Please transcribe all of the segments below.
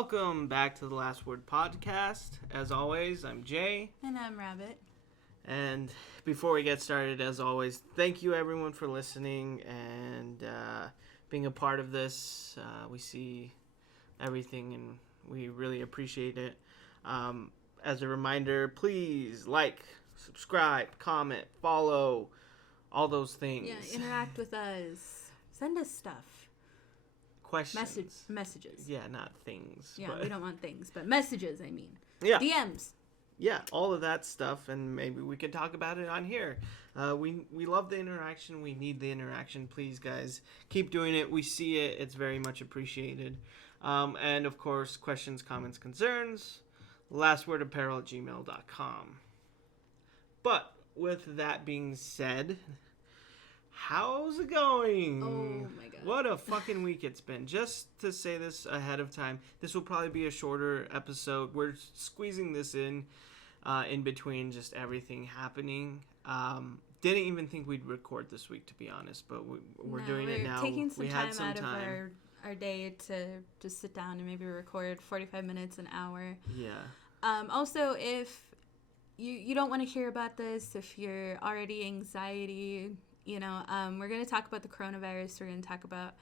Welcome back to the Last Word podcast. As always, I'm Jay. And I'm Rabbit. And before we get started, as always, thank you everyone for listening and being a part of this. We see everything and we really appreciate it. As a reminder, please like, subscribe, comment, follow, all those things. Yeah, interact with us. Send us stuff. Questions. Messages. Yeah, not things. Yeah, but... we don't want things, but messages, I mean. Yeah. DMs. Yeah, all of that stuff, and maybe we could talk about it on here. We love the interaction. We need the interaction. Please, guys, keep doing it. We see it. It's very much appreciated. And, of course, questions, comments, concerns, lastwordapparel@gmail.com. But with that being said, how's it going? Oh, my God. What a fucking week it's been. Just to say this ahead of time, this will probably be a shorter episode. We're squeezing this in between just everything happening. Didn't even think we'd record this week, to be honest, but we're doing it now. We're taking some time out of time. our day to just sit down and maybe record 45 minutes, an hour. Yeah. Also, if you don't want to hear about this, if you're already anxiety... we're going to talk about the coronavirus. We're going to talk about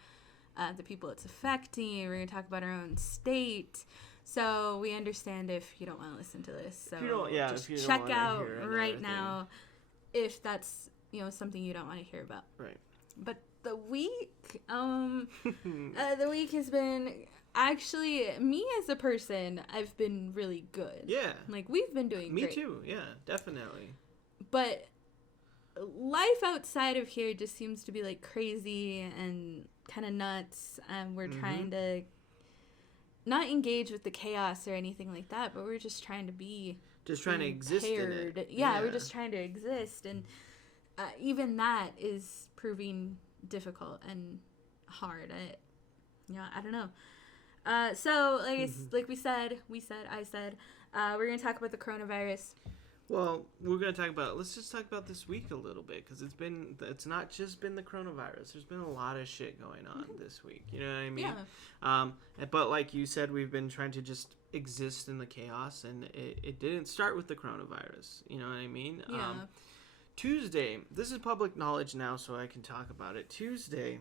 the people it's affecting. We're going to talk about our own state. So we understand if you don't want to listen to this. So just check out right now if that's something you don't want to hear about. Right. But the week, the week has been actually me as a person. I've been really good. Yeah. Like we've been doing. Me great. too. Yeah, definitely. But life outside of here just seems to be like crazy and kind of nuts, and we're trying to not engage with the chaos or anything like that, but we're just trying to be trying to exist in it. Yeah, we're just trying to exist, and even that is proving difficult and hard. I don't know. So like I said, we're gonna talk about the coronavirus. Well, we're going to let's just talk about this week a little bit, because it's not just been the coronavirus. There's been a lot of shit going on this week. You know what I mean? Yeah. But like you said, we've been trying to just exist in the chaos, and it didn't start with the coronavirus. You know what I mean? Yeah. Tuesday, this is public knowledge now, so I can talk about it. Tuesday,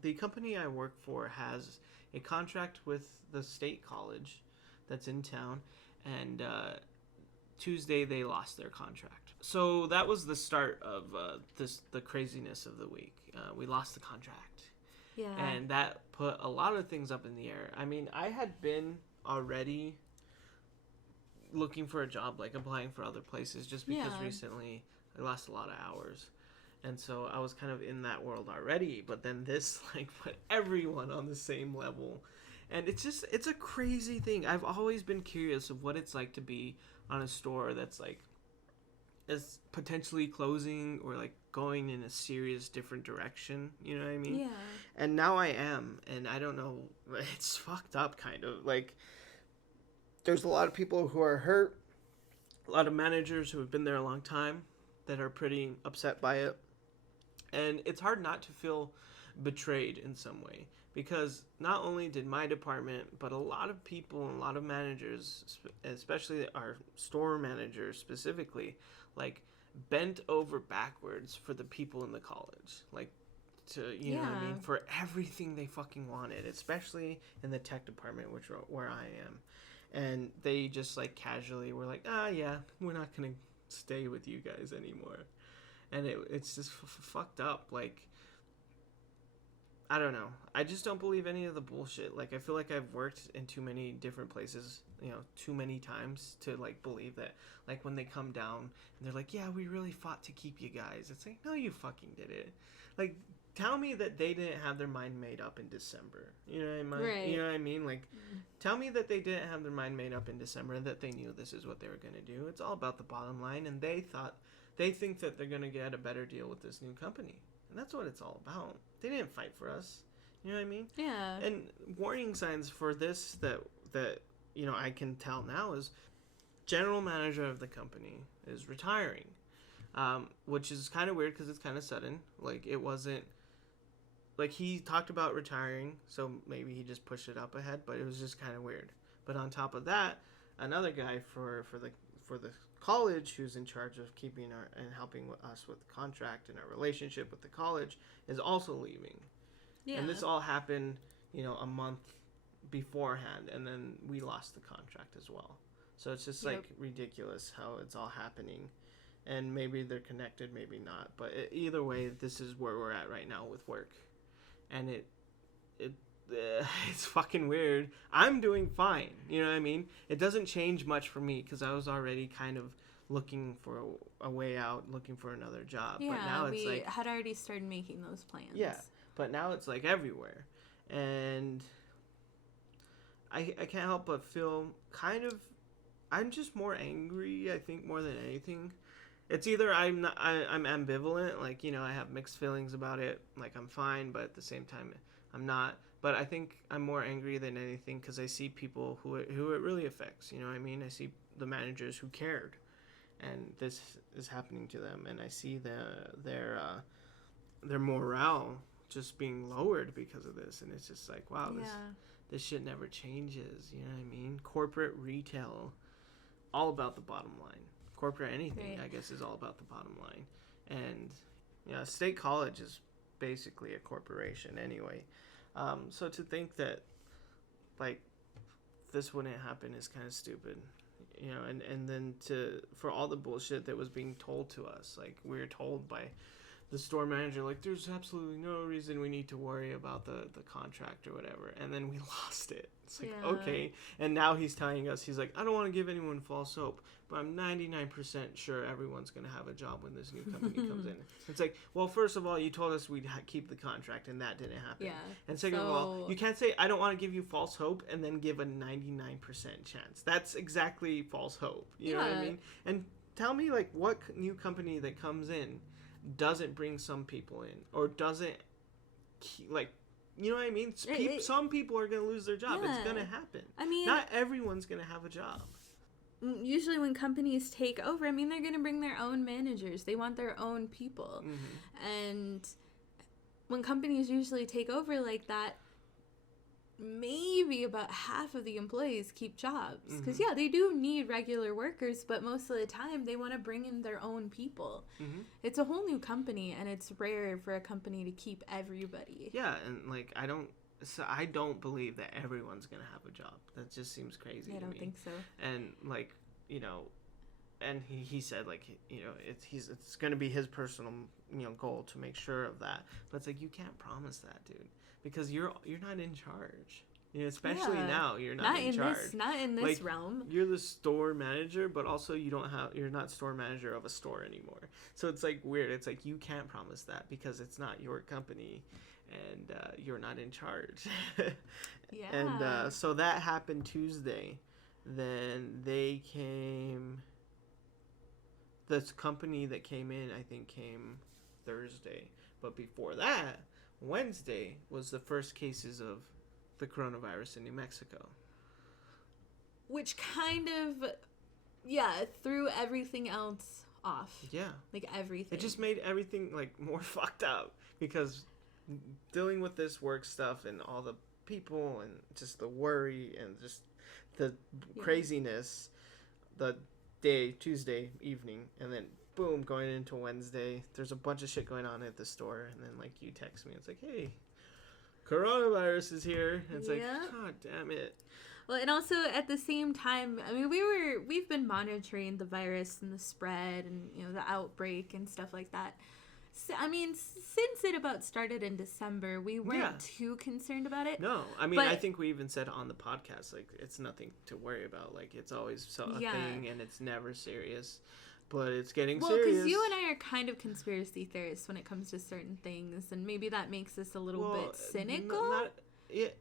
the company I work for has a contract with the state college that's in town, and Tuesday they lost their contract. So that was the start of the craziness of the week. We lost the contract. Yeah. And that put a lot of things up in the air. I mean, I had been already looking for a job, like applying for other places, just because recently I lost a lot of hours. And so I was kind of in that world already, but then this put everyone on the same level. And it's a crazy thing. I've always been curious of what it's like to be on a store that's is potentially closing or going in a serious different direction. You know what I mean? Yeah. And now I am, and I don't know. It's fucked up, kind of. There's a lot of people who are hurt. A lot of managers who have been there a long time that are pretty upset by it. And it's hard not to feel betrayed in some way. Because not only did my department, but a lot of people and a lot of managers, especially our store managers specifically, bent over backwards for the people in the college. You know what I mean? For everything they fucking wanted, especially in the tech department, where I am. And they just casually were yeah, we're not going to stay with you guys anymore. And it's just fucked up. I don't know. I just don't believe any of the bullshit. I feel like I've worked in too many different places, too many times to believe that. When they come down and they're yeah, we really fought to keep you guys. It's no, you fucking did it. Tell me that they didn't have their mind made up in December. You know what I mean? Right. You know what I mean? Tell me that they didn't have their mind made up in December and that they knew this is what they were going to do. It's all about the bottom line, and they think that they're going to get a better deal with this new company. And that's what it's all about. They didn't fight for us. You know what I mean? Yeah. And warning signs for this that I can tell now is general manager of the company is retiring, which is kind of weird because it's kind of sudden. It wasn't he talked about retiring, so maybe he just pushed it up ahead, but it was just kind of weird. But on top of that, another guy for the college who's in charge of keeping our and helping us with the contract and our relationship with the college is also leaving. Yeah. And this all happened, a month beforehand, and then we lost the contract as well. So it's just like ridiculous how it's all happening. And maybe they're connected, maybe not. But either way, this is where we're at right now with work. And it's fucking weird. I'm doing fine. You know what I mean? It doesn't change much for me because I was already kind of looking for a way out, looking for another job. Yeah, but now it's we like, had already started making those plans. yeah, but now it's like everywhere. And I can't help but feel I'm just more angry, I think, more than anything. It's either I'm ambivalent, like, I have mixed feelings about it, like I'm fine, but at the same time I'm not. But I think I'm more angry than anything because I see people who it really affects. You know what I mean? I see the managers who cared, and this is happening to them, and I see their morale just being lowered because of this, and it's just like, wow, this shit never changes. You know what I mean? Corporate retail, all about the bottom line. Corporate anything, right, I guess, is all about the bottom line. And state college is basically a corporation anyway. So to think that like this wouldn't happen is kind of stupid, and then for all the bullshit that was being told to us, like we were told by the store manager, like, there's absolutely no reason we need to worry about the contract or whatever, and then we lost it. It's like, okay, and now he's telling us, he's like, I don't want to give anyone false hope, but I'm 99% sure everyone's going to have a job when this new company comes in. It's like, well, first of all, you told us we'd keep the contract, and that didn't happen. Yeah. And second of all, you can't say, I don't want to give you false hope, and then give a 99% chance. That's exactly false hope. You know what I mean? And tell me, like, what new company that comes in doesn't bring some people in, or doesn't, like, you know what I mean? Some people are going to lose their job. Yeah. It's going to happen. I mean, not everyone's going to have a job. Usually when companies take over, I mean, they're going to bring their own managers. They want their own people. Mm-hmm. And when companies usually take over like that, maybe about half of the employees keep jobs. Because, they do need regular workers, but most of the time they want to bring in their own people. Mm-hmm. It's a whole new company, and it's rare for a company to keep everybody. Yeah, and, like, I don't believe that everyone's going to have a job. That just seems crazy to me. I don't think so. And, like, and he said, like, it's going to be his personal, goal to make sure of that. But it's like, you can't promise that, dude. Because you're not in charge. Especially now, you're not in charge. Not in this realm. You're the store manager, but also you're not store manager of a store anymore. So it's like weird. It's like you can't promise that because it's not your company, and you're not in charge. Yeah. And so that happened Tuesday. Then they came. This company that came in, I think, came Thursday. But before that, Wednesday was the first cases of the coronavirus in New Mexico. Which kind of, threw everything else off. Yeah. Like, everything. It just made everything, like, more fucked up. Because dealing with this work stuff and all the people and just the worry and just the craziness, the Tuesday evening, and then boom, going into Wednesday, there's a bunch of shit going on at the store, and then, like, you text me, it's like, hey, coronavirus is here, and it's like, god damn it. Well, and also at the same time, I mean, we've been monitoring the virus and the spread and, the outbreak and stuff like that. So, I mean, since it about started in December, we weren't too concerned about it. No, I mean, I think we even said on the podcast, like, it's nothing to worry about. Like, it's always a thing, and it's never serious. But it's getting serious. Well, because you and I are kind of conspiracy theorists when it comes to certain things, and maybe that makes us a little bit cynical.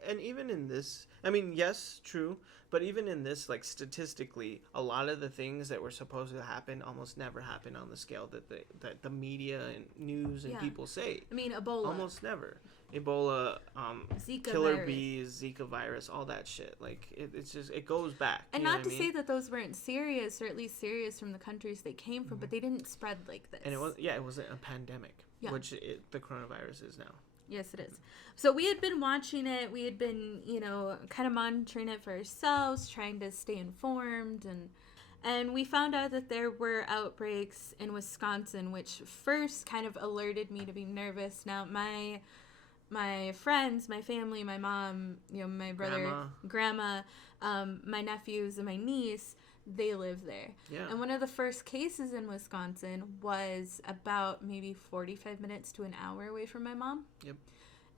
And even in this, I mean, yes, true, but even in this, like, statistically, a lot of the things that were supposed to happen almost never happen on the scale that the media and news and people say. I mean, Ebola. Almost never. Ebola, Zika killer virus. Bees, Zika virus, all that shit. Like, it's just, it goes back. And not to say that those weren't serious, or at least serious from the countries they came from, but they didn't spread like this. And it wasn't a pandemic, which the coronavirus is now. Yes, it is. So we had been watching it. We had been, you know, kind of monitoring it for ourselves, trying to stay informed, and we found out that there were outbreaks in Wisconsin, which first kind of alerted me to be nervous. Now, my friends, my family, my mom, you know, my brother, grandma, my nephews, and my niece, they live there. Yeah. And one of the first cases in Wisconsin was about maybe 45 minutes to an hour away from my mom. Yep.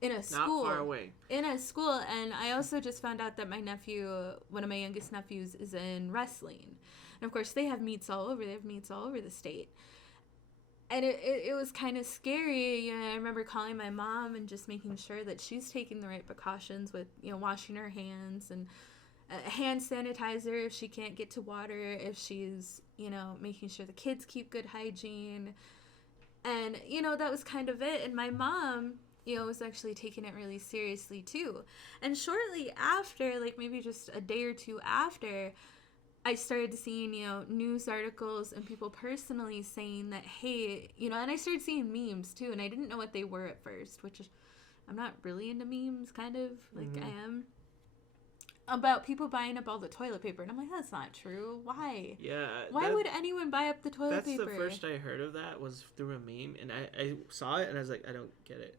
In a school. Not far away. In a school. And I also just found out that my nephew, one of my youngest nephews, is in wrestling. And of course, they have meets all over. They have meets all over the state. And it was kind of scary. You know, I remember calling my mom and just making sure that she's taking the right precautions with, you know, washing her hands and hand sanitizer if she can't get to water, if she's, you know, making sure the kids keep good hygiene. And, you know, that was kind of it. And my mom, you know, was actually taking it really seriously too. And shortly after, like maybe just a day or two after, I started seeing, you know, news articles and people personally saying that, hey, you know, and I started seeing memes too, and I didn't know what they were at first, which is, I'm not really into memes, kind of, like I am, about people buying up all the toilet paper, and I'm like, that's not true. Why? Yeah. Why would anyone buy up the toilet paper? That's the first I heard of that was through a meme, and I saw it, and I was like, I don't get it.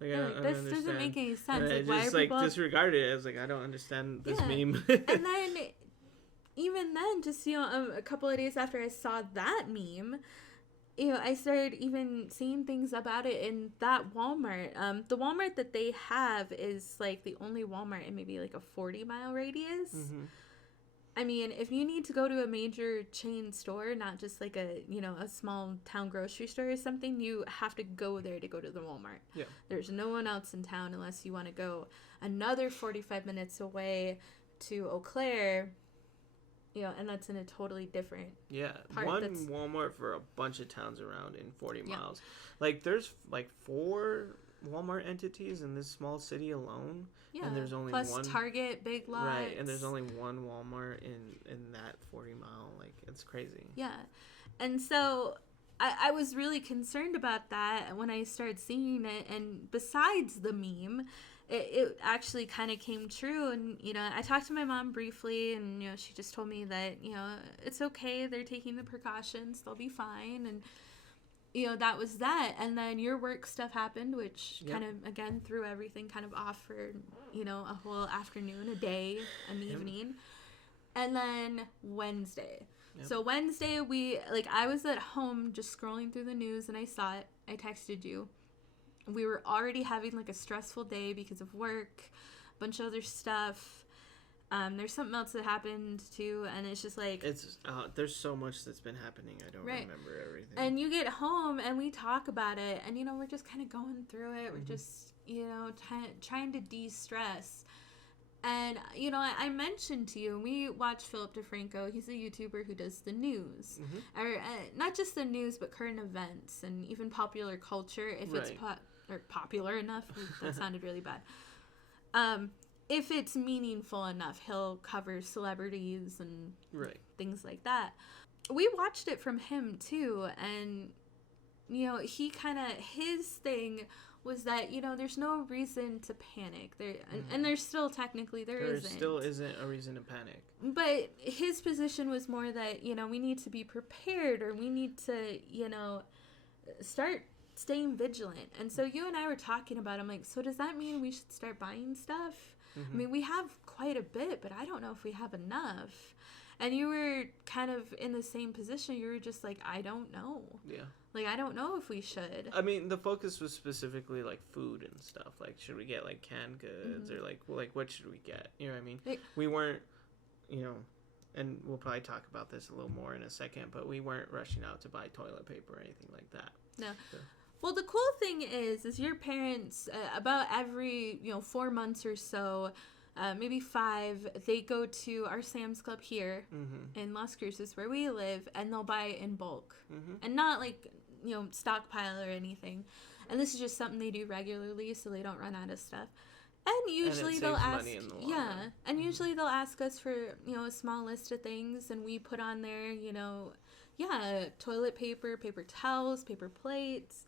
Like, I don't this understand. doesn't make any sense. And Like, I just, why are people disregarded it. I was like, I don't understand this meme. And then, even then, just, you know, a couple of days after I saw that meme, you know, I started even seeing things about it in that Walmart. The Walmart that they have is, like, the only Walmart in maybe, like, a 40-mile radius. Mm-hmm. I mean, if you need to go to a major chain store, not just, like, a, you know, a small town grocery store or something, you have to go there to go to the Walmart. Yeah. There's no one else in town unless you want to go another 45 minutes away to Eau Claire. You know, and that's in a totally different part. One Walmart for a bunch of towns around in 40 miles. Like, there's, like, 4 Walmart entities in this small city alone. Yeah, and there's only plus one. Target, Big Lots. Right, and there's only one Walmart in that 40-mile. Like, it's crazy. Yeah, and so I was really concerned about that when I started seeing it, and besides the meme, it actually kind of came true. And, you know, I talked to my mom briefly, and, you know, she just told me that, you know, it's okay, they're taking the precautions, they'll be fine. And, you know, that was that. And then your work stuff happened, which kind of, again, threw everything kind of off for, you know, a whole afternoon, a day, an evening. And then Wednesday. So Wednesday, I was at home just scrolling through the news, and I saw it. I texted you. We were already having, like, a stressful day because of work, a bunch of other stuff. There's something else that happened, too, and it's just, like... there's so much that's been happening. I don't remember everything. And you get home, and we talk about it, and, you know, we're just kind of going through it. We're just, you know, trying to de-stress. And, you know, I mentioned to you, we watch Philip DeFranco. He's a YouTuber who does the news. Or not just the news, but current events and even popular culture, if it's popular enough. That sounded really bad. If it's meaningful enough, he'll cover celebrities and things like that. We watched it from him, too, and, you know, he kind of, his thing was that, you know, there's no reason to panic. And there's still technically, there isn't. There still isn't a reason to panic. But his position was more that, you know, we need to be prepared, or we need to, you know, start staying vigilant. And so you and I were talking about, I'm like, so does that mean we should start buying stuff? I mean, we have quite a bit, but I don't know if we have enough. And you were kind of in the same position. You were just like, I don't know. Yeah. Like, I don't know if we should. I mean, the focus was specifically, like, food and stuff. Like, should we get, like, canned goods? Or, like, what should we get? You know what I mean? We weren't, you know, and we'll probably talk about this a little more in a second, but we weren't rushing out to buy toilet paper or anything like that. No. So. Well, the cool thing is your parents, about every, you know, 4 months or so, maybe 5, they go to our Sam's Club here in Las Cruces where we live, and they'll buy in bulk. And not, like, you know, stockpile or anything. And this is just something they do regularly so they don't run out of stuff. And usually they'll ask, and usually they'll ask us for, you know, a small list of things, and we put on there, you know, toilet paper, paper towels, paper plates,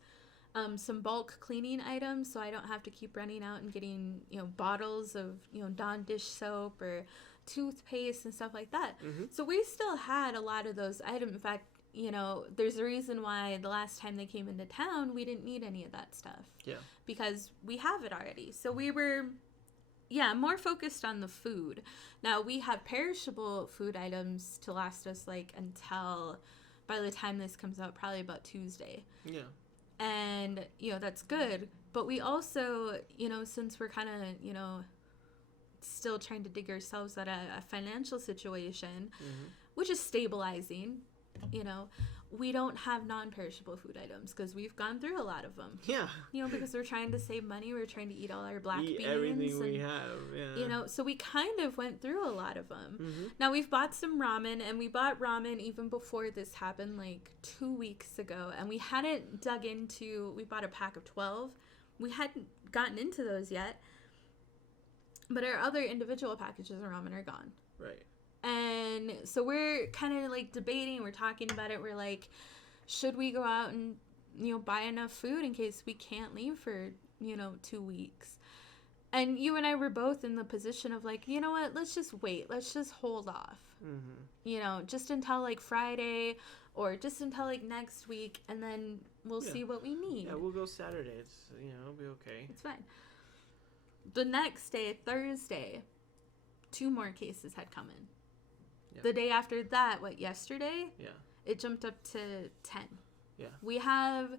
some bulk cleaning items, so I don't have to keep running out and getting, bottles of, Dawn dish soap or toothpaste and stuff like that. Mm-hmm. So we still had a lot of those items. In fact, there's a reason why the last time they came into town, we didn't need any of that stuff. Yeah. Because we have it already. So we were, more focused on the food. Now, we have perishable food items to last us, until, by the time this comes out, probably about Tuesday. Yeah. And, that's good. But we also, since we're kind of, still trying to dig ourselves out of a financial situation, which is stabilizing, we don't have non-perishable food items because we've gone through a lot of them. Yeah. Because we're trying to save money. We're trying to eat all our black eat beans. everything and, we have, yeah. So we kind of went through a lot of them. Mm-hmm. Now, we've bought some ramen, and we bought ramen even before this happened, 2 weeks ago. And we hadn't dug into, we bought a pack of 12. We hadn't gotten into those yet. But our other individual packages of ramen are gone. Right. And so we're kind of debating, we're talking about it. We're like, should we go out and, buy enough food in case we can't leave for, 2 weeks? And you and I were both in the position of you know what, let's just wait. Let's just hold off, just until Friday or just until next week. And then we'll see what we need. Yeah, we'll go Saturday. It's, it'll be okay. It's fine. The next day, Thursday, 2 more cases had come in. Yeah. The day after that, yesterday? Yeah. It jumped up to 10. Yeah. We have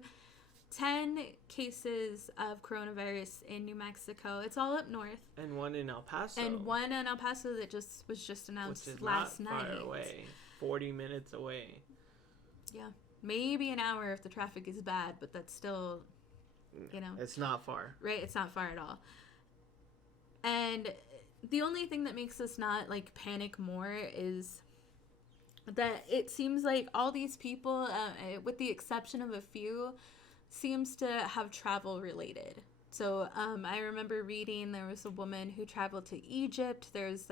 10 cases of coronavirus in New Mexico. It's all up north. And one in El Paso. And one in El Paso that was just announced which is last not night. Far away. 40 minutes away. Yeah. Maybe an hour if the traffic is bad, but that's still, It's not far. Right? It's not far at all. And the only thing that makes us not panic more is that it seems like all these people, with the exception of a few, seems to have travel related. So I remember reading there was a woman who traveled to Egypt. There's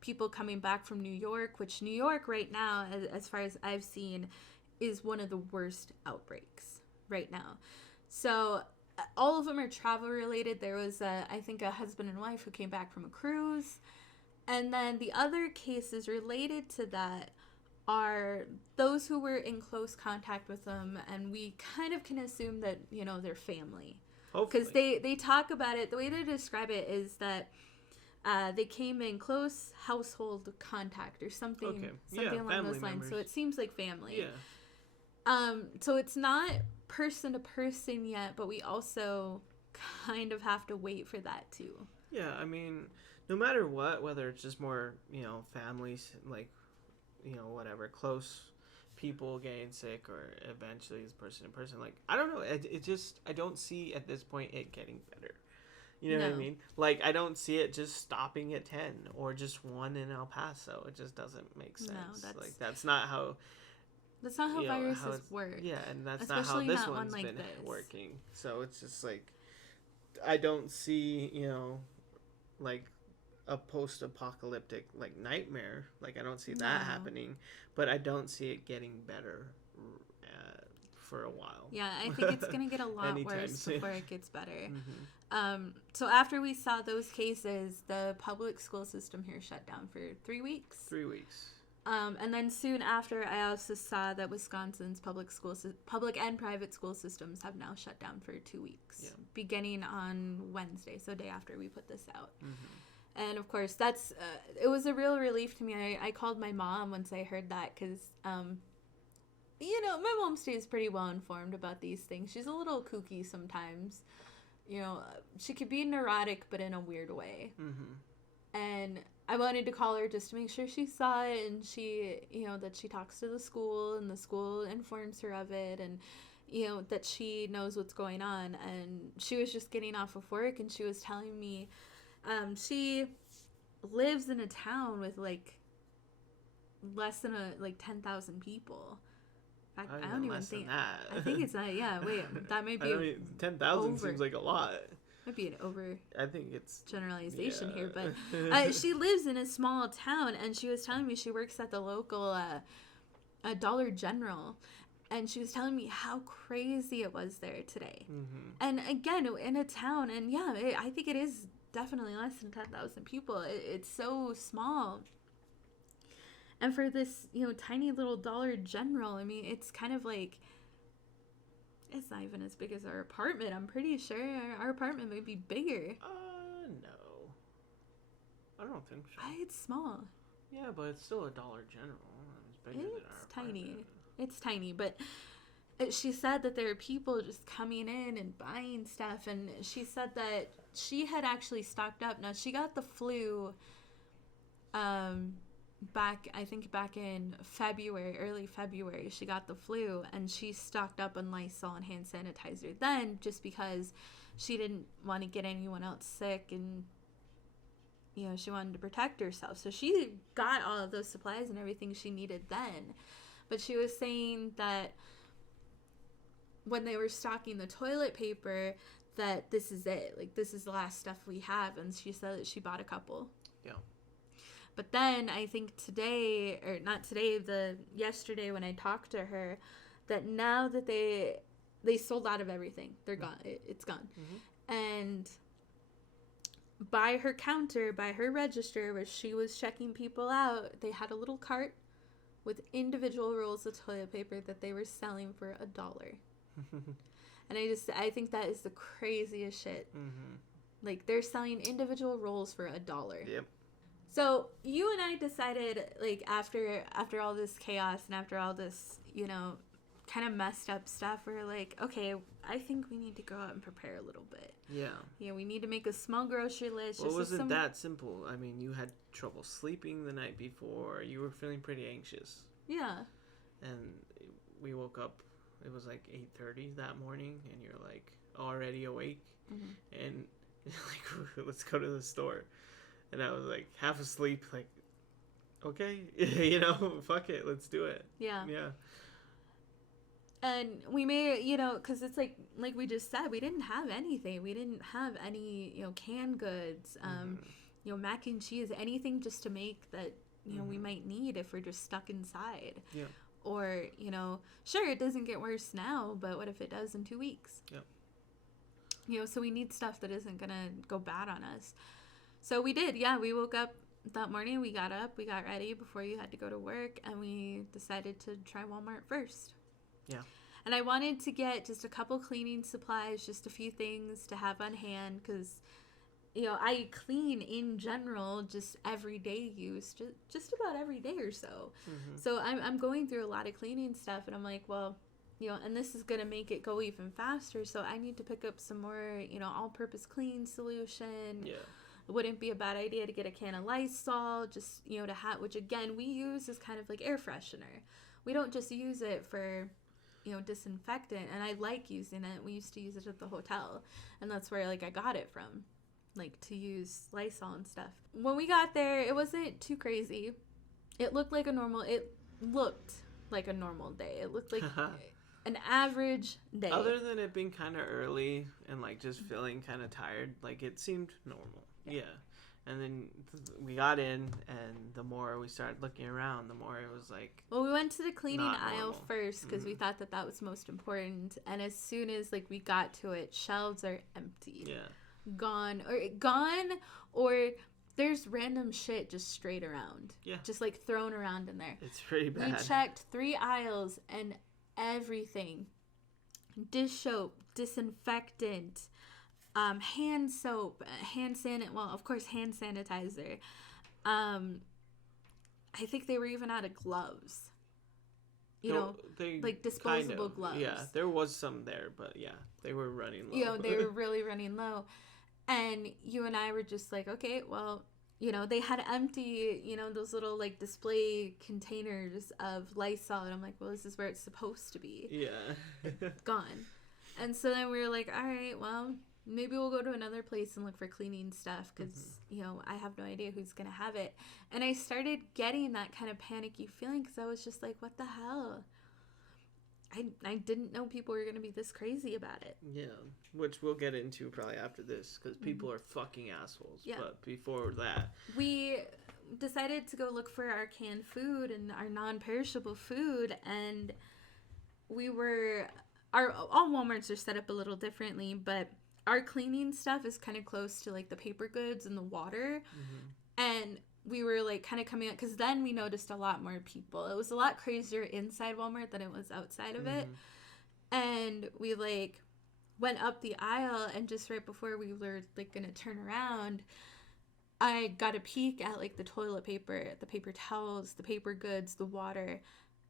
people coming back from New York, which New York right now, as far as I've seen, is one of the worst outbreaks right now. So all of them are travel related. There was, I think, a husband and wife who came back from a cruise. And then the other cases related to that are those who were in close contact with them. And we kind of can assume that, they're family. Because they talk about it, the way they describe it is that they came in close household contact or something, along those lines. Members. So it seems like family. Yeah. So it's not person to person yet, but we also kind of have to wait for that too. Yeah, I mean, no matter what, whether it's just more, families, whatever, close people getting sick, or eventually it's person to person, I don't know, it just, I don't see at this point it getting better. You know what I mean? I don't see it just stopping at 10 or just one in El Paso. It just doesn't make sense. No, that's not how... That's not how viruses work. Yeah, and that's especially not how this not one's one been this. working. So it's just I don't see, a post-apocalyptic, nightmare. I don't see that happening. But I don't see it getting better for a while. Yeah, I think it's going to get a lot worse soon. before it gets better. Mm-hmm. So after we saw those cases, the public school system here shut down for 3 weeks. 3 weeks. And then soon after, I also saw that Wisconsin's public and private school systems have now shut down for 2 weeks, beginning on Wednesday, so day after we put this out. Mm-hmm. And of course, that's it was a real relief to me. I called my mom once I heard that because, my mom stays pretty well informed about these things. She's a little kooky sometimes. She could be neurotic, but in a weird way. Mm-hmm. And I wanted to call her just to make sure she saw it, and she, that she talks to the school and the school informs her of it, and, that she knows what's going on. And she was just getting off of work, and she was telling me she lives in a town with less than 10,000 people. In fact, I don't even think that. I think it's not. Yeah, wait, that might be 10,000 seems like a lot. Might be an over. I think it's generalization here, but she lives in a small town, and she was telling me she works at the local Dollar General, And she was telling me how crazy it was there today. Mm-hmm. And again, in a town, and yeah, I think it is definitely less than 10,000 people. It's so small. And for this, tiny little Dollar General, I mean, it's kind of like, it's not even as big as our apartment. I'm pretty sure our apartment may be bigger. No. I don't think so. It's small. Yeah, but it's still a Dollar General. It's bigger than our tiny. apartment. It's tiny, but she said that there are people just coming in and buying stuff, and she said that she had actually stocked up. Now, she got the flu back in February, early February. She got the flu, and she stocked up on Lysol and hand sanitizer then, just because she didn't want to get anyone else sick, and she wanted to protect herself. So she got all of those supplies and everything she needed then. But she was saying that when they were stocking the toilet paper, that this is it. Like, this is the last stuff we have. And she said that she bought a couple. Yeah. But then I think yesterday when I talked to her, that now that they sold out of everything. They're gone. It's gone. Mm-hmm. And by her counter, by her register, where she was checking people out, they had a little cart with individual rolls of toilet paper that they were selling for $1. And I think that is the craziest shit. Mm-hmm. Like, they're selling individual rolls for $1. Yep. So you and I decided, like, after all this chaos and after all this, kind of messed up stuff, we were like, okay, I think we need to go out and prepare a little bit. Yeah. We need to make a small grocery list. Well, it wasn't that simple. I mean, you had trouble sleeping the night before. You were feeling pretty anxious. Yeah. And we woke up, it was like 8:30 that morning, and you're like already awake. Mm-hmm. And like, let's go to the store. And I was like half asleep, like, okay, fuck it, let's do it. Yeah. Yeah. And we may, because it's like we just said, we didn't have anything. We didn't have any, canned goods, mac and cheese, anything just to make that, we might need if we're just stuck inside. Yeah. Or, sure, it doesn't get worse now, but what if it does in 2 weeks? Yep. So we need stuff that isn't going to go bad on us. So we did, yeah. We woke up that morning, we got up, we got ready before you had to go to work, and we decided to try Walmart first. Yeah. And I wanted to get just a couple cleaning supplies, just a few things to have on hand, because, I clean in general, just everyday use, just about every day or so. Mm-hmm. So I'm going through a lot of cleaning stuff, and I'm like, well, and this is going to make it go even faster, so I need to pick up some more, all-purpose clean solution. Yeah. It wouldn't be a bad idea to get a can of Lysol, just, to have, which again, we use as kind of like air freshener. We don't just use it for, disinfectant, and I like using it. We used to use it at the hotel, and that's where, like, I got it from, like, to use Lysol and stuff. When we got there, it wasn't too crazy. It looked like a normal day. It looked like an average day. Other than it being kind of early and, like, just feeling kind of tired, like, it seemed normal. Yeah. And then we got in, and the more we started looking around, the more it was like... Well, we went to the cleaning aisle first, because Mm-hmm. we thought that was most important. And as soon as, like, we got to it, shelves are empty. Yeah. Gone, or there's random shit just straight around. Yeah. Just, like, thrown around in there. It's pretty bad. We checked 3 aisles, and everything. Dish soap, disinfectant... hand soap, hand sanitizer. I think they were even out of gloves. Like disposable gloves. Yeah, there was some there, but yeah, they were running low. They were really running low. And you and I were just like, okay, well, they had empty, those little, like, display containers of Lysol. And I'm like, well, this is where it's supposed to be. Yeah. Gone. And so then we were like, all right, well... maybe we'll go to another place and look for cleaning stuff, because, I have no idea who's going to have it. And I started getting that kind of panicky feeling, because I was just like, what the hell? I didn't know people were going to be this crazy about it. Yeah, which we'll get into probably after this, because people are fucking assholes. Yeah. But before that... we decided to go look for our canned food and our non-perishable food, and... all Walmarts are set up a little differently, but our cleaning stuff is kind of close to like the paper goods and the water. And we were like kind of coming up, because then we noticed a lot more people. It was a lot crazier inside Walmart than it was outside of it. And we like went up the aisle, and just right before we were like gonna turn around, I got a peek at like the toilet paper, the paper towels, the paper goods, the water.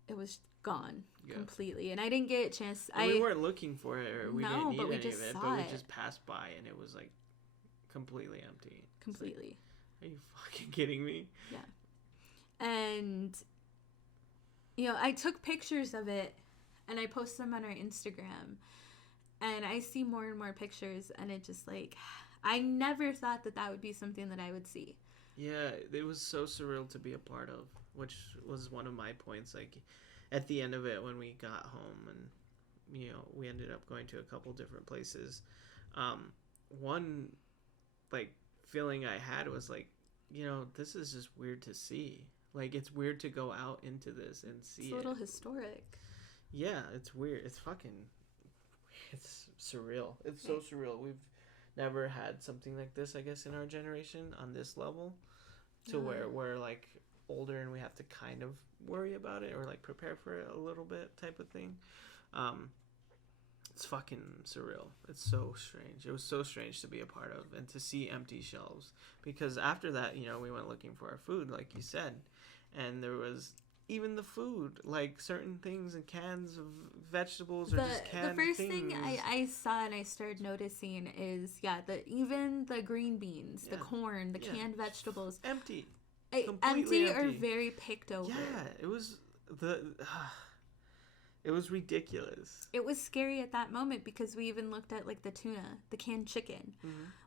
It was gone completely, and I didn't get a chance. We weren't looking for it, or we didn't need but we any just of it, saw but we it. just passed by, and it was like completely empty. Completely. Like, are you fucking kidding me? Yeah. And I took pictures of it, and I posted them on our Instagram, and I see more and more pictures, and it just like, I never thought that would be something that I would see. Yeah, it was so surreal to be a part of, which was one of my points. Like, at the end of it, when we got home, and we ended up going to a couple different places. One like feeling I had was like, this is just weird to see. Like, it's weird to go out into this and see it. It's a little historic. Yeah, it's weird. It's surreal. It's so surreal. We've never had something like this, I guess, in our generation on this level, to where we're like older and we have to kind of worry about it or like prepare for it a little bit type of thing. It's fucking surreal. It's so strange. It was so strange to be a part of and to see empty shelves, because after that, we went looking for our food, like you said, and there was even the food, like certain things in cans of vegetables or just canned the first things. thing I saw and I started noticing is even the green beans, the corn, the canned vegetables, empty, empty or very picked over. Yeah, it was it was ridiculous. It was scary at that moment, because we even looked at like the tuna, the canned chicken,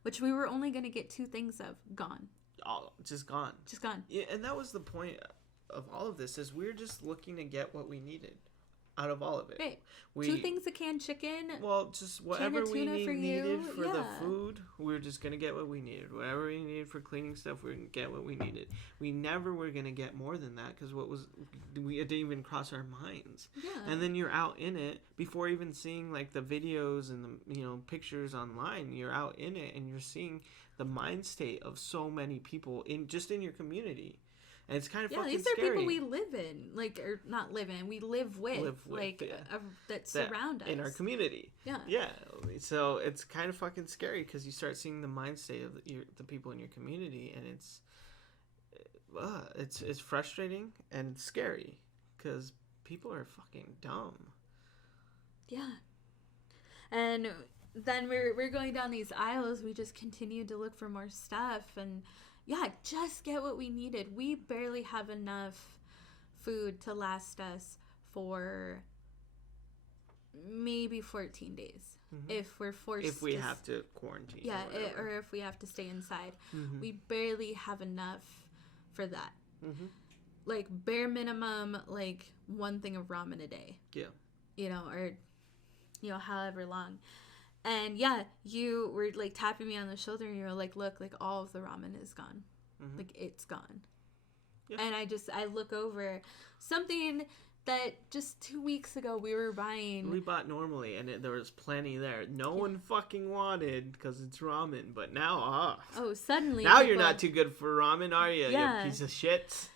which we were only going to get 2 things of, gone. Oh, just gone. Just gone. Yeah, and that was the point of all of this, is we're just looking to get what we needed out of all of it. Right. 2 things of canned chicken. Well, just whatever we needed for yeah. the food, we were just going to get what we needed. Whatever we needed for cleaning stuff, we were going to get what we needed. We never were going to get more than that, because it didn't even cross our minds. Yeah. And then you're out in it before even seeing like the videos and the pictures online. You're out in it and you're seeing the mind state of so many people in your community. And it's kind of fucking these are scary. people we live in, or not live in, we live with that surround us. In our community. Yeah. Yeah. So it's kind of fucking scary, because you start seeing the mind state of the people in your community, and it's frustrating and scary, because people are fucking dumb. Yeah. And then we're going down these aisles. We just continued to look for more stuff, and just get what we needed. We barely have enough food to last us for maybe 14 days. If we're forced If we have to quarantine. Yeah, or if we have to stay inside. We barely have enough for that. Like, bare minimum, like 1 thing of ramen a day. Yeah. Or however long. And you were like tapping me on the shoulder, and you were like, look, like all of the ramen is gone. Like, it's gone. Yeah. And I look over something that just 2 weeks ago we were buying. We bought normally, and there was plenty there. No one fucking wanted, because it's ramen. But now, suddenly. Now you're not too good for ramen, are you? Yeah. You piece of shit.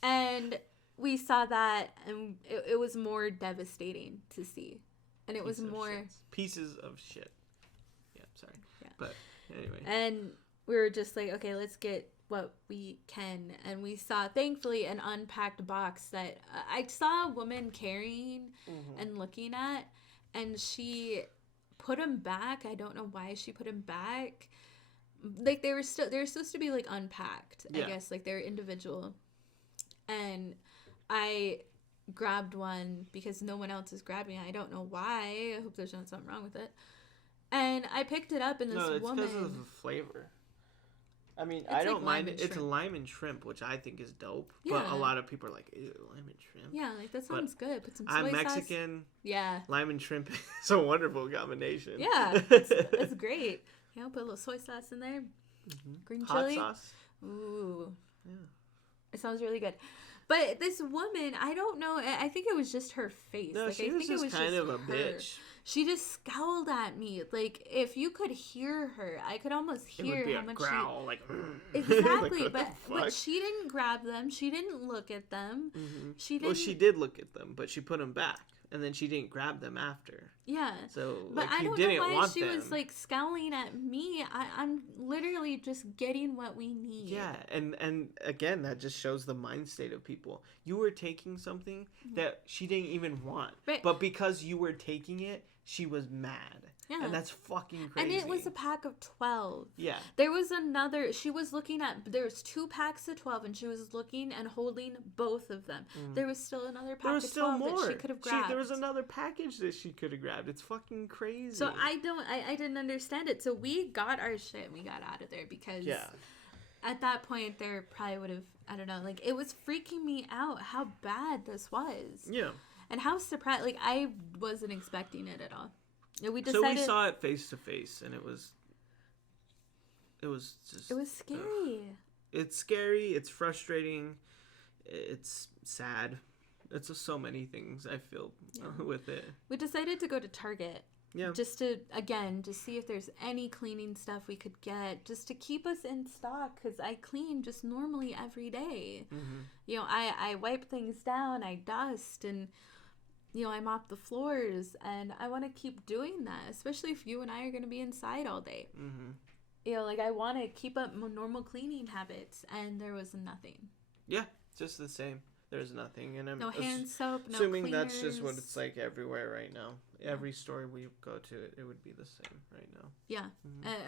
And we saw that, and it was more devastating to see. And it was more pieces of shit. Yeah, sorry. Yeah. But anyway. And we were just like, okay, let's get what we can. And we saw, thankfully, an unpacked box that I saw a woman carrying and looking at, and she put them back. I don't know why she put them back. Like, they were supposed to be like unpacked. I guess, like, they're individual. And I grabbed one because no one else is grabbing it. I don't know why. I hope there's not something wrong with it. And I picked it up, and this woman. No, it's because of the flavor. I mean, I don't mind it. It's lime and shrimp, which I think is dope. Yeah. But a lot of people are like, ew, lime and shrimp. Yeah, like, that sounds good. Put some soy I'm sauce. Mexican. Yeah. Lime and shrimp is a wonderful combination. Yeah, it's great. Put a little soy sauce in there. Green chili. Hot sauce. Ooh. Yeah. It sounds really good. But this woman, I don't know. I think it was just her face. No, Like, she I was think it just was kind just of a her. bitch. She just scowled at me. Like, if you could hear her, I could almost It would hear be how a much growl, like Exactly, like, what the fuck? but she didn't grab them. She didn't look at them. She didn't. Well, she did look at them, but she put them back, and then she didn't grab them after. Yeah. So, But like, I you don't didn't know why want she them. was like scowling at me. I'm literally just getting what we need. Yeah, and again, that just shows the mind state of people. You were taking something that she didn't even want, Right. but because you were taking it, she was mad. Yeah. And that's fucking And crazy. it was a pack of 12. Yeah. There was another, she was looking at, there was 2 packs of 12 and she was looking and holding both of them. There was still another pack There was of still 12 more. that she could have grabbed. There was another package that she could have grabbed. It's fucking crazy. So I didn't understand it. So we got our shit and we got out of there because at that point there probably would have, I don't know, like it was freaking me out how bad this was. Yeah. And how surprised, like I wasn't expecting it at all. And we So decided, we saw it face to face, and it was just. it was scary. It's scary. It's frustrating. It's sad. It's just so many things I feel with it. We decided to go to Target. Yeah. Just to, again, just see if there's any cleaning stuff we could get, just to keep us in stock, because I clean just normally every day. You know, I wipe things down, I dust, and, you know, I mop the floors, and I want to keep doing that, especially if you and I are going to be inside all day. You know, like, I want to keep up normal cleaning habits, and there was nothing. Yeah, just the same. There's nothing, and I'm No hand soap, no assuming cleaners. that's just what it's like everywhere right now. Every store we go to, it would be the same right now. Yeah.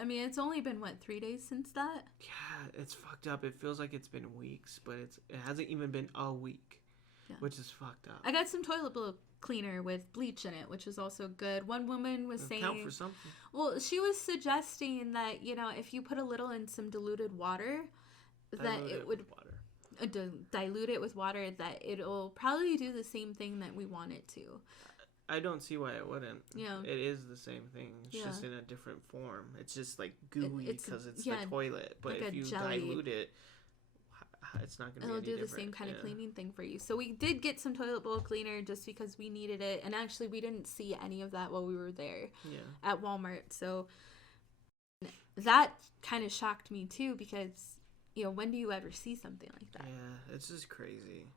I mean, it's only been, what, 3 days since that? Yeah, it's fucked up. It feels like it's been weeks, but it hasn't even been a week, which is fucked up. I got some toilet bowl cleaner with bleach in it, which is also good. One woman was saying, count for something. Well, she was suggesting that, you know, if you put a little in some diluted water, that it would dilute it with water, that it'll probably do the same thing that we want it to. I don't see why it wouldn't. Yeah. It is the same thing. It's just in a different form. It's just like gooey because it's the toilet. But like if you jelly. dilute it, it's not going to be any It'll do the different. same kind of cleaning thing for you. So we did get some toilet bowl cleaner just because we needed it. And actually, we didn't see any of that while we were there at Walmart. So that kind of shocked me too, because, you know, when do you ever see something like that? Yeah, it's just crazy.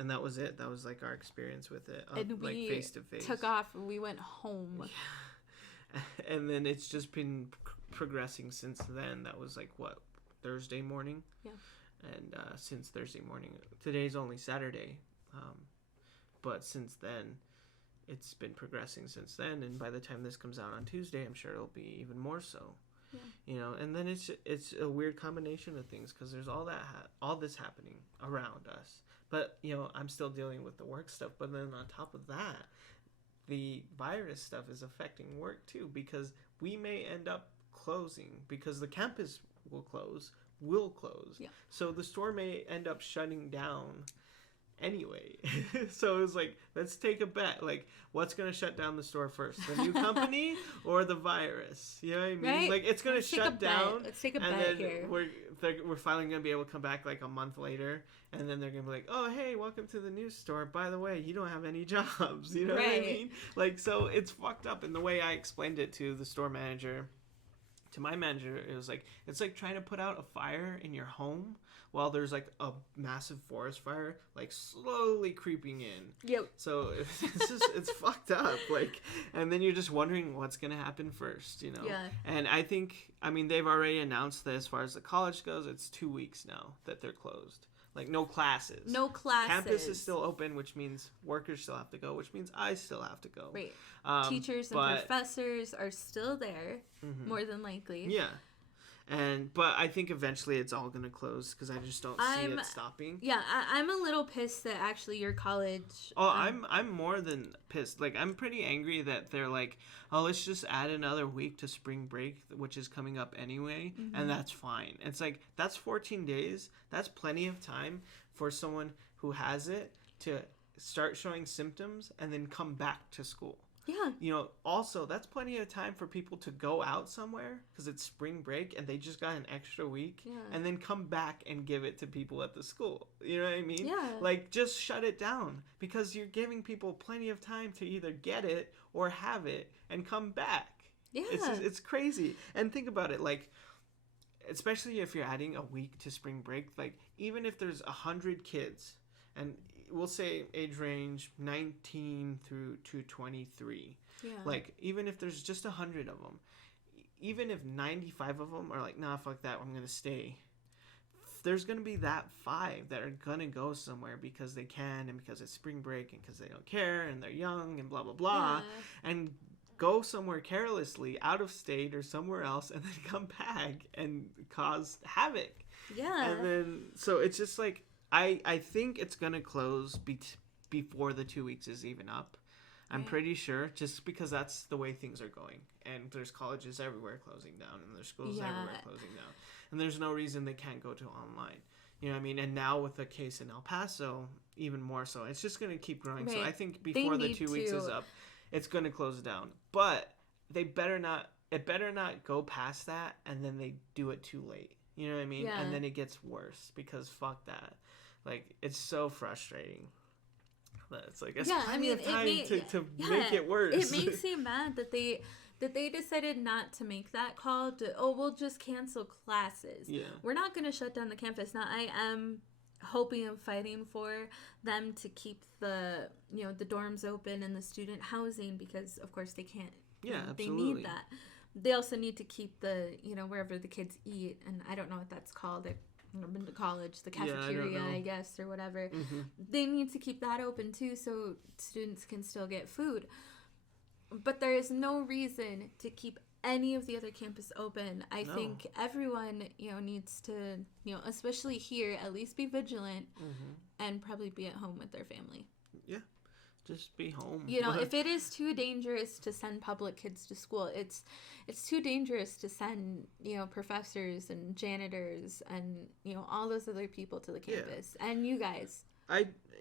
And that was it. That was like our experience with it. And like we face to face. took off and we went home. Yeah. And then it's just been progressing since then. That was like, what, Thursday morning? Yeah. And since Thursday morning, today's only Saturday. But since then, it's been progressing since then. And by the time this comes out on Tuesday, I'm sure it'll be even more so. Yeah. You know, and then it's a weird combination of things because there's all this happening around us. But, you know, I'm still dealing with the work stuff. But then on top of that, the virus stuff is affecting work too, because we may end up closing because the campus will close. Yeah. So the store may end up shutting down anyway. So it was like, let's take a bet. Like, what's going to shut down the store first? The new company or the virus? You know what I mean? Right? Like, it's going to shut down. Let's take a and bet then here. we're finally going to be able to come back like a month later. And then they're going to be like, oh, hey, welcome to the new store. By the way, you don't have any jobs. You know what I mean? Like, so it's fucked up. And the way I explained it to the store manager, to my manager, it was like, it's like trying to put out a fire in your home while there's like a massive forest fire like slowly creeping in. Yep. So it's fucked up. Like, and then you're just wondering what's gonna happen first, you know? Yeah. And I mean they've already announced that as far as the college goes, it's 2 weeks now that they're closed. Like, no classes. No classes. Campus is still open, which means workers still have to go, which means I still have to go. Right. Teachers and professors are still there, more than likely. Yeah. But I think eventually it's all going to close because I just don't see it stopping. Yeah, I'm a little pissed that actually your college... Oh, I'm more than pissed. Like, I'm pretty angry that they're like, oh, let's just add another week to spring break, which is coming up anyway, and that's fine. It's like, that's 14 days. That's plenty of time for someone who has it to start showing symptoms and then come back to school. You know, also, that's plenty of time for people to go out somewhere because it's spring break and they just got an extra week and then come back and give it to people at the school. You know what I mean? Yeah. Like, just shut it down because you're giving people plenty of time to either get it or have it and come back. Yeah. It's crazy. And think about it, like, especially if you're adding a week to spring break, like, even if there's 100 kids, and we'll say age range 19 through to 23. Yeah. Like, even if there's just 100 of them, even if 95 of them are like, nah, fuck that, I'm going to stay. There's going to be that 5 that are going to go somewhere because they can and because it's spring break and because they don't care and they're young and blah, blah, blah. And go somewhere carelessly out of state or somewhere else and then come back and cause havoc. Yeah. And then, so it's just like, I think it's going to close before the 2 weeks is even up. I'm pretty sure, just because that's the way things are going. And there's colleges everywhere closing down, and there's schools everywhere closing down. And there's no reason they can't go to online. You know what I mean? And now with the case in El Paso, even more so. It's just going to keep growing. So I think before the 2 weeks is up, it's going to close down. But it better not go past that, and then they do it too late. You know what I mean? Yeah. And then it gets worse, because fuck that. Like, it's so frustrating. It's like, it's plenty of time to make it worse. It makes me mad that they decided not to make that call we'll just cancel classes. Yeah. We're not going to shut down the campus. Now, I am hoping and fighting for them to keep the dorms open and the student housing, because of course they can't. Yeah, they absolutely. need that. They also need to keep the, wherever the kids eat, and I don't know what that's called. I've been to college, the cafeteria, I guess, or whatever. Mm-hmm. They need to keep that open too, so students can still get food. But there is no reason to keep any of the other campus open. I think everyone, needs to, especially here, at least be vigilant and probably be at home with their family. Yeah. Just be home. If it is too dangerous to send public kids to school, it's too dangerous to send, professors and janitors and, all those other people to the campus. Yeah. And you guys.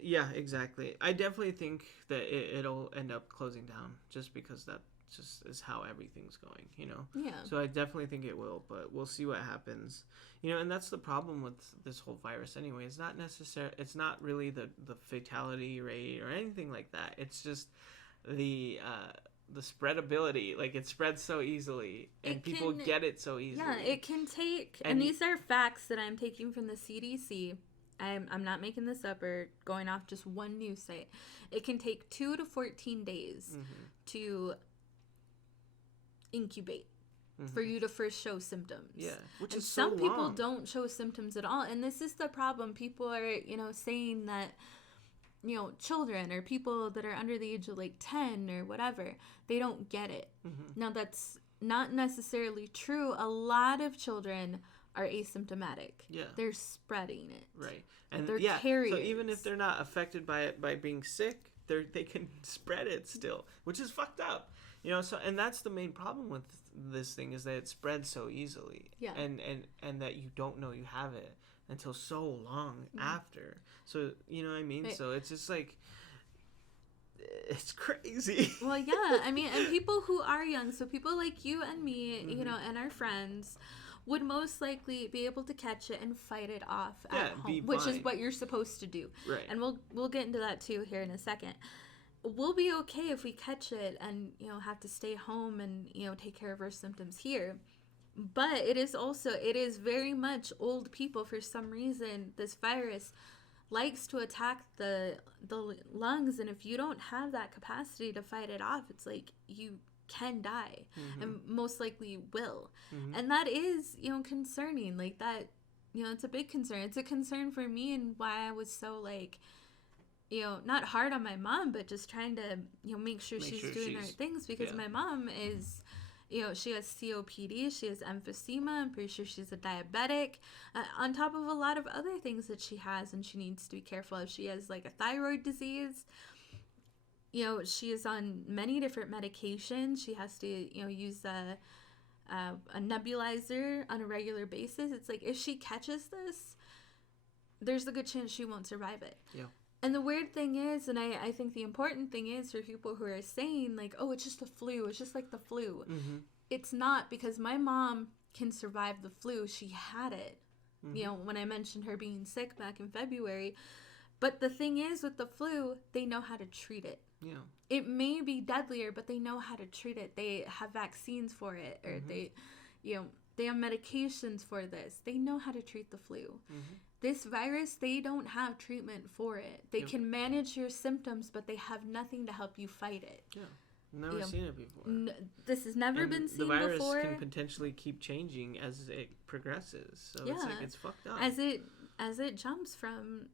Yeah, exactly. I definitely think that it'll end up closing down, just because that just is how everything's going, Yeah. So I definitely think it will, but we'll see what happens. And that's the problem with this whole virus anyway. It's not really the fatality rate or anything like that. It's just the spreadability. Like, it spreads so easily and people get it so easily. Yeah, it can take, and these are facts that I'm taking from the CDC. I'm not making this up or going off just one news site. It can take 2 to 14 days to incubate for you to first show symptoms. Yeah, which and is so some people long. don't show symptoms at all, and this is the problem. People are saying that children or people that are under the age of like 10 or whatever, they don't get it. Now, that's not necessarily true. A lot of children are asymptomatic. Yeah, they're spreading it. Right, and they're carriers. So even if they're not affected by it by being sick, they can spread it still, which is fucked up. So, and that's the main problem with this thing, is that it spreads so easily. Yeah. And that you don't know you have it until so long after. So, you know what I mean? Right. So it's just like, it's crazy. Well, yeah. I mean, and people who are young, so people like you and me, and our friends, would most likely be able to catch it and fight it off at home, which is what you're supposed to do. Right. And we'll get into that too here in a second. We'll be okay if we catch it and, have to stay home and, take care of our symptoms here. But it is very much old people. For some reason, this virus likes to attack the lungs. And if you don't have that capacity to fight it off, it's like you can die and most likely will. And that is, concerning. Like that, it's a big concern. It's a concern for me, and why I was so like, not hard on my mom, but just trying to, make sure she's doing the right things, because my mom is, she has COPD, she has emphysema, I'm pretty sure she's a diabetic, on top of a lot of other things that she has and she needs to be careful of. She has like a thyroid disease. She is on many different medications. She has to, use a nebulizer on a regular basis. It's like, if she catches this, there's a good chance she won't survive it. Yeah. And the weird thing is, and I think the important thing is for people who are saying, like, oh, it's just the flu. It's just like the flu. Mm-hmm. It's not, because my mom can survive the flu. She had it, Mm-hmm. when I mentioned her being sick back in February. But the thing is, with the flu, they know how to treat it. Yeah. It may be deadlier, but they know how to treat it. They have vaccines for it, or Mm-hmm. they have medications for this. They know how to treat the flu. Mm-hmm. This virus, they don't have treatment for it. They can manage your symptoms, but they have nothing to help you fight it. Yeah. Never seen it before. This has never been seen before. The virus before. can potentially keep changing as it progresses. So it's like, it's fucked up. As it jumps from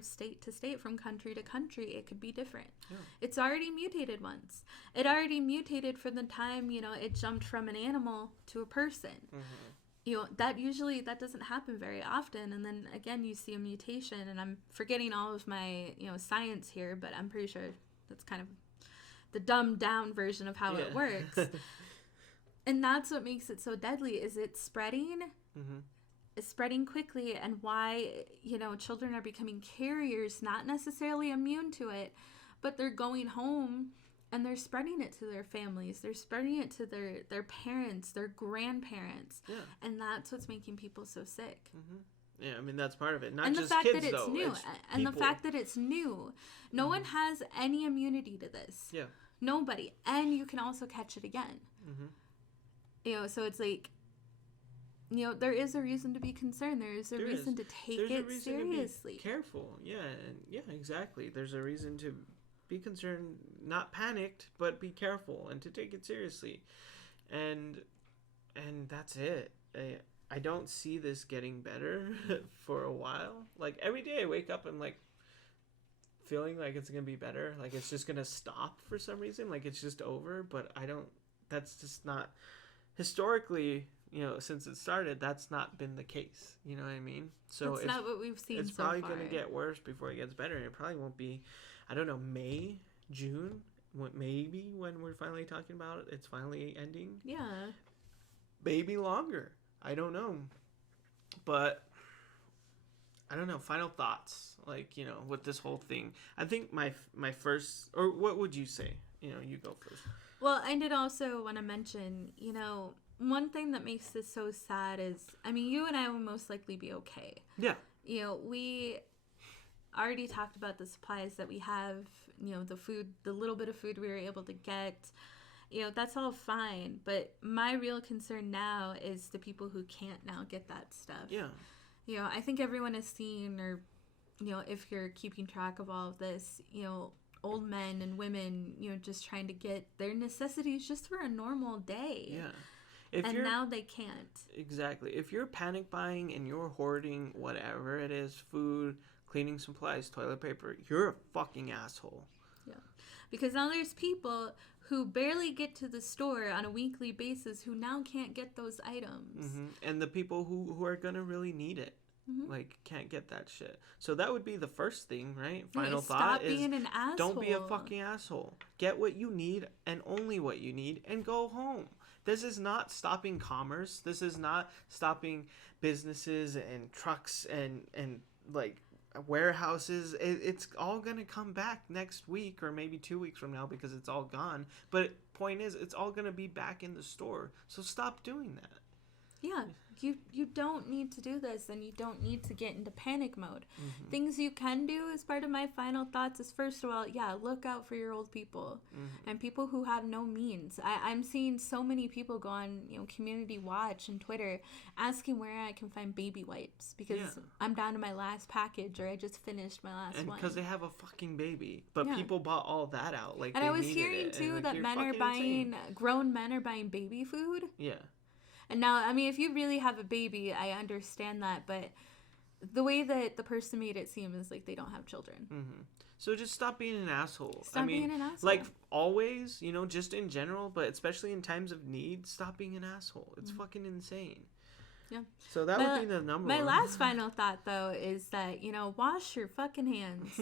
state to state, from country to country, it could be different. Yeah. It's already mutated once. It already mutated from the time it jumped from an animal to a person. Mm-hmm. That doesn't happen very often, and then again you see a mutation, and I'm forgetting all of my science here, but I'm pretty sure that's kind of the dumbed down version of how it works. And that's what makes it so deadly, is it's spreading. Mm-hmm. It's spreading quickly, and why children are becoming carriers, not necessarily immune to it, but they're going home and they're spreading it to their families. They're spreading it to their parents, their grandparents. Yeah. And that's what's making people so sick. Mm-hmm. Yeah, I mean, that's part of it. Not And just the fact kids, that it's though. new. It's and people. The fact that it's new. No one has any immunity to this. Yeah. Nobody. And you can also catch it again. Mm-hmm. So it's like, there is a reason to be concerned. There is a reason to take it seriously. To be careful. Yeah, exactly. There's a reason to be concerned, not panicked, but be careful and to take it seriously. And that's it. I don't see this getting better for a while. Like, every day I wake up and like feeling like it's going to be better. Like, it's just going to stop for some reason. Like, it's just over, but that's just not historically, since it started, that's not been the case. You know what I mean? So it's not what we've seen it's so probably far. going to get worse before it gets better. And it probably won't be, I don't know, May, June, maybe when we're finally talking about it, it's finally ending. Yeah. maybe Longer. I don't know. But I don't know. Final thoughts, like, with this whole thing. I think my first, or what would you say? You go first. Well, I did also want to mention, one thing that makes this so sad is, I mean, you and I will most likely be okay. Yeah. We already talked about the supplies that we have, the food, the little bit of food we were able to get. That's all fine. But my real concern now is the people who can't now get that stuff. Yeah. I think everyone has seen, or, if you're keeping track of all of this, old men and women, just trying to get their necessities just for a normal day. Yeah. Now they can't. Exactly. If you're panic buying and you're hoarding whatever it is, food, cleaning supplies, toilet paper, you're a fucking asshole. Yeah. Because now there's people who barely get to the store on a weekly basis who now can't get those items. Mm-hmm. And the people who are going to really need it. Mm-hmm. Like, can't get that shit. So that would be the first thing, right? Yeah, Final stop thought is, being an asshole. don't be a fucking asshole. Get what you need and only what you need and go home. This is not stopping commerce. This is not stopping businesses and trucks and like warehouses. It's all going to come back next week or maybe 2 weeks from now because it's all gone. But point is, it's all going to be back in the store. So stop doing that. Yeah, you don't need to do this, and you don't need to get into panic mode. Mm-hmm. Things you can do as part of my final thoughts is, first of all, look out for your old people and people who have no means. I'm seeing so many people go on, Community Watch and Twitter asking where I can find baby wipes because I'm down to my last package or I just finished my last one. And because they have a fucking baby. But people bought all that out. Like, and they I was needed hearing, it. too, And, that men are buying, grown men are buying baby food. Yeah. And now, I mean, if you really have a baby, I understand that, but the way that the person made it seem is like they don't have children. Mm-hmm. So just stop being an asshole. Stop being an asshole. Like, always, just in general, but especially in times of need, stop being an asshole. It's fucking insane. Yeah. So that would be the number My one. last final thought, though, is that, wash your fucking hands.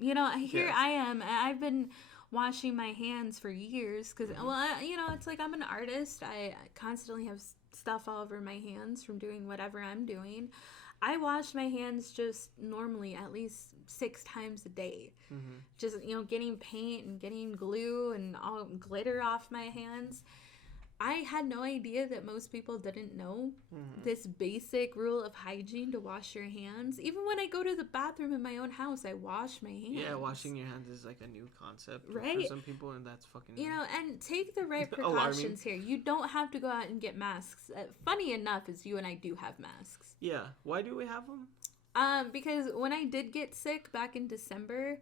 Here I am. I've been washing my hands for years because, it's like I'm an artist. I constantly have stuff all over my hands from doing whatever I'm doing. I wash my hands just normally at least 6 times a day. Mm-hmm. Just, getting paint and getting glue and all glitter off my hands. I had no idea that most people didn't know this basic rule of hygiene to wash your hands. Even when I go to the bathroom in my own house, I wash my hands. Yeah, washing your hands is like a new concept right? for some people, and that's fucking... And take the right precautions here. You don't have to go out and get masks. Funny enough is you and I do have masks. Yeah. Why do we have them? Because when I did get sick back in December,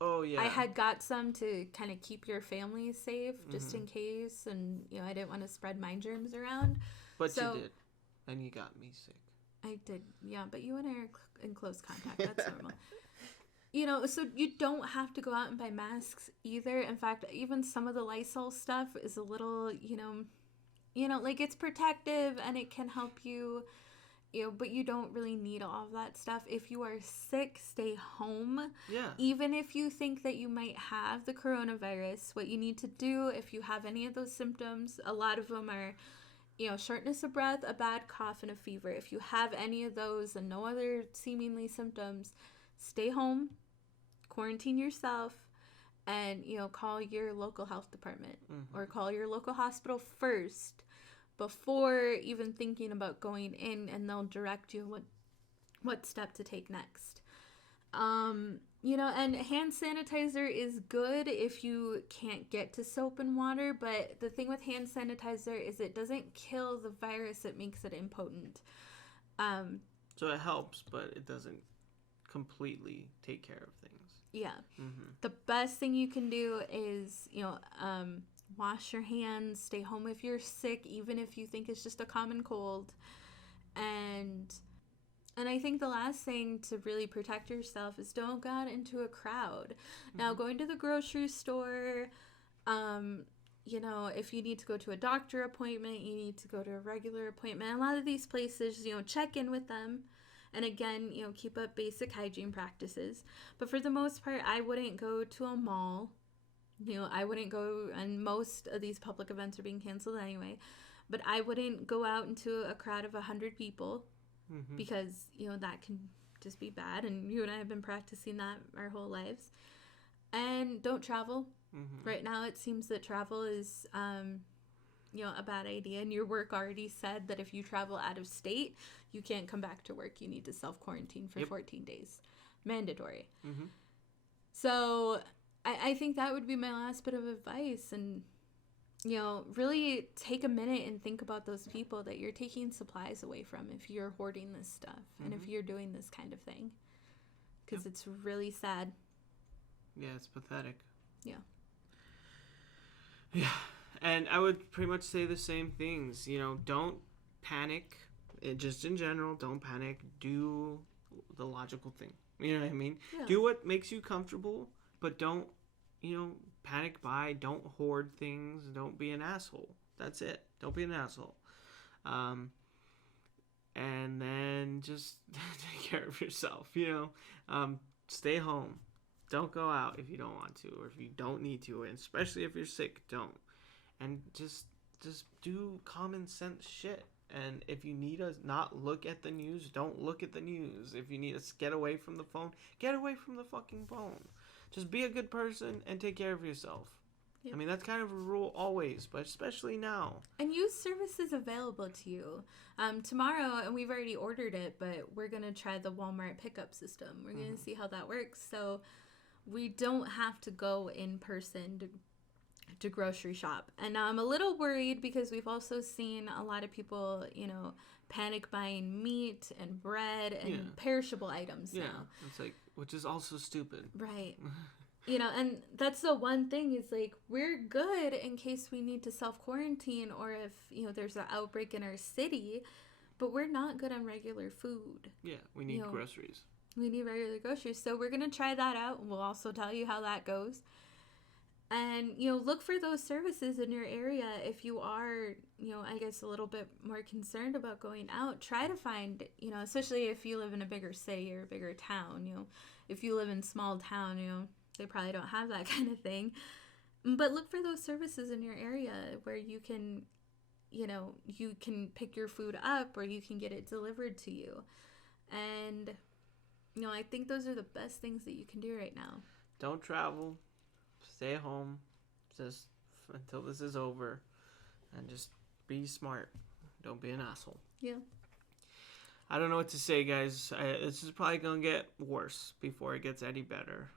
oh yeah, I had got some to kind of keep your family safe, just in case, and I didn't want to spread my germs around. But you did, and you got me sick. I did, yeah. But you and I are in close contact. That's normal. So you don't have to go out and buy masks either. In fact, even some of the Lysol stuff is a little, like it's protective and it can help you. But you don't really need all of that stuff. If you are sick, stay home. Yeah. Even if you think that you might have the coronavirus, what you need to do if you have any of those symptoms, a lot of them are, shortness of breath, a bad cough, and a fever. If you have any of those and no other seemingly symptoms, stay home, quarantine yourself, and, call your local health department or call your local hospital first before even thinking about going in, and they'll direct you what step to take next. And hand sanitizer is good if you can't get to soap and water, but the thing with hand sanitizer is it doesn't kill the virus, it makes it impotent. So it helps, but it doesn't completely take care of things. Yeah. Mm-hmm. The best thing you can do is, wash your hands, stay home if you're sick, even if you think it's just a common cold. And I think the last thing to really protect yourself is don't go out into a crowd. Now, going to the grocery store, if you need to go to a doctor appointment, you need to go to a regular appointment. A lot of these places, check in with them. And again, keep up basic hygiene practices. But for the most part, I wouldn't go to a mall. I wouldn't go, and most of these public events are being canceled anyway, but I wouldn't go out into a crowd of 100 people because, that can just be bad. And you and I have been practicing that our whole lives. And don't travel. Right now, it seems that travel is, a bad idea. And your work already said that if you travel out of state, you can't come back to work. You need to self-quarantine for 14 days. Mandatory. So I think that would be my last bit of advice. And, really take a minute and think about those people that you're taking supplies away from if you're hoarding this stuff and if you're doing this kind of thing. Because it's really sad. Yeah, it's pathetic. Yeah. Yeah. And I would pretty much say the same things. Don't panic. Just in general, don't panic. Do the logical thing. You know what I mean? Yeah. Do what makes you comfortable, but don't, panic buy. Don't hoard things. Don't be an asshole. That's it. Don't be an asshole. And then just take care of yourself, stay home. Don't go out if you don't want to, or if you don't need to, and especially if you're sick, don't. And just do common sense shit. And if you need to not look at the news, don't look at the news. If you need to get away from the phone, get away from the fucking phone. Just be a good person and take care of yourself. Yep. I mean, that's kind of a rule always, but especially now. And use services available to you. Tomorrow, and we've already ordered it, but we're going to try the Walmart pickup system. We're going to see how that works. So we don't have to go in person to grocery shop. And now I'm a little worried because we've also seen a lot of people, panic buying meat and bread and perishable items now. It's like, which is also stupid. Right. And that's the one thing is like, we're good in case we need to self-quarantine or if, there's an outbreak in our city, but we're not good on regular food. Yeah, we need groceries. We need regular groceries. So we're going to try that out. And we'll also tell you how that goes. And, look for those services in your area. If you are, I guess a little bit more concerned about going out, try to find, especially if you live in a bigger city or a bigger town, if you live in small town, they probably don't have that kind of thing. But look for those services in your area where you can, you can pick your food up or you can get it delivered to you. And, I think those are the best things that you can do right now. Don't travel. Stay home. Just until this is over. And just be smart. Don't be an asshole. Yeah. I don't know what to say, guys. This is probably going to get worse before it gets any better.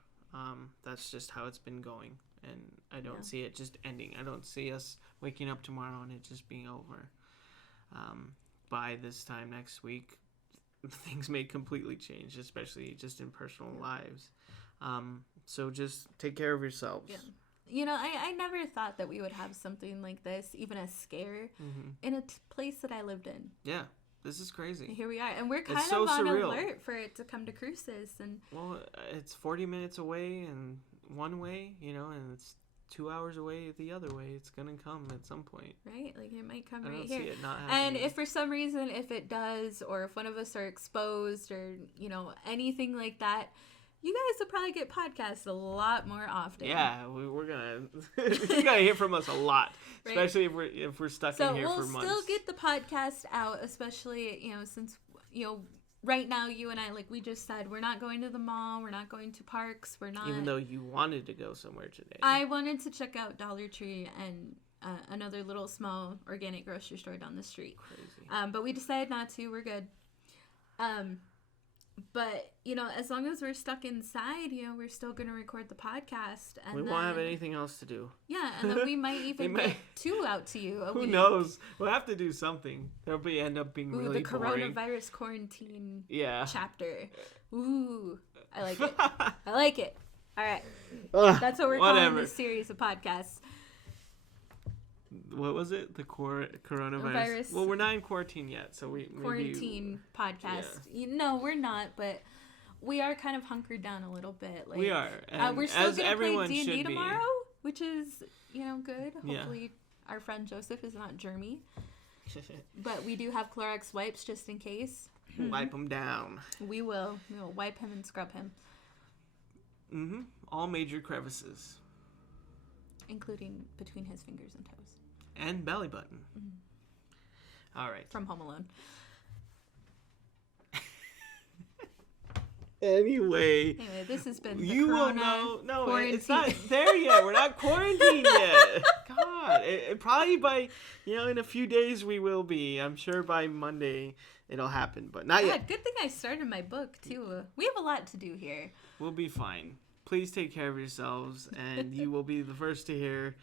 That's just how it's been going. And I don't see it just ending. I don't see us waking up tomorrow and it just being over. By this time next week, things may completely change, especially just in personal lives. So just take care of yourselves. Yeah. I never thought that we would have something like this, even a scare, in a place that I lived in. Yeah. This is crazy. And here we are. And we're kind so of on surreal. alert for it to come to Cruces. And well, it's 40 minutes away and one way, and it's 2 hours away the other way. It's going to come at some point. Right? Like, it might come I right don't here. see it not happening. And if for some reason, if it does, or if one of us are exposed or, anything like that, you guys will probably get podcasts a lot more often. Yeah, we're going to... You're going to hear from us a lot. Right? Especially if we're stuck in here for months. So we'll still get the podcast out, especially, since, right now, you and I, like we just said, we're not going to the mall. We're not going to parks. We're not... Even though you wanted to go somewhere today. I wanted to check out Dollar Tree and another little small organic grocery store down the street. Crazy. But we decided not to. We're good. But, as long as we're stuck inside, we're still going to record the podcast. And we won't have anything else to do. Yeah, and then we might even get 2 out to you a Who week. knows? We'll have to do something. That'll end up being really the boring. coronavirus quarantine chapter. Ooh, I like it. I like it. All right. That's what we're whatever. calling this series of podcasts. What was it? The coronavirus? Well, we're not in quarantine yet, so we quarantine podcast. Yeah. No, we're not, but we are kind of hunkered down a little bit. Like, we are. And we're still as gonna everyone play D&D should tomorrow, be. which is good. Hopefully, our friend Joseph is not germy. But we do have Clorox wipes just in case. Wipe him down. We will. We will wipe him and scrub him. Mm-hmm. All major crevices. Including between his fingers and toes. And belly button. Mm-hmm. All right. From Home Alone. Anyway, this has been you will know. No, quarantine. It's not there yet. We're not quarantined yet. God, it probably by in a few days we will be. I'm sure by Monday it'll happen, but not yet. Good thing I started my book too. We have a lot to do here. We'll be fine. Please take care of yourselves, and you will be the first to hear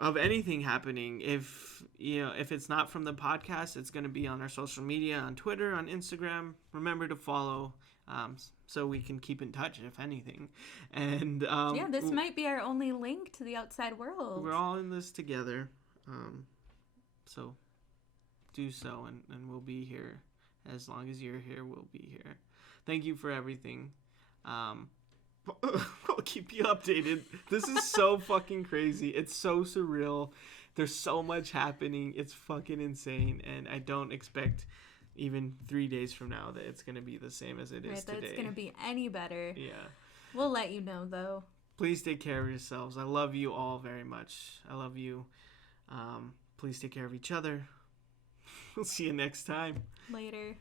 of anything happening. If it's not from the podcast, it's going to be on our social media, on Twitter, on Instagram. Remember to follow. So we can keep in touch, if anything. And this might be our only link to the outside world. We're all in this together. So do so, and we'll be here. As long as you're here, we'll be here. Thank you for everything. We'll keep you updated. This is so fucking crazy. It's so surreal. There's so much happening. It's fucking insane. And I don't expect even 3 days from now that it's going to be the same as it is today. That it's going to be any better. Yeah. We'll let you know, though. Please take care of yourselves. I love you all very much. I love you. Please take care of each other. We'll see you next time. Later.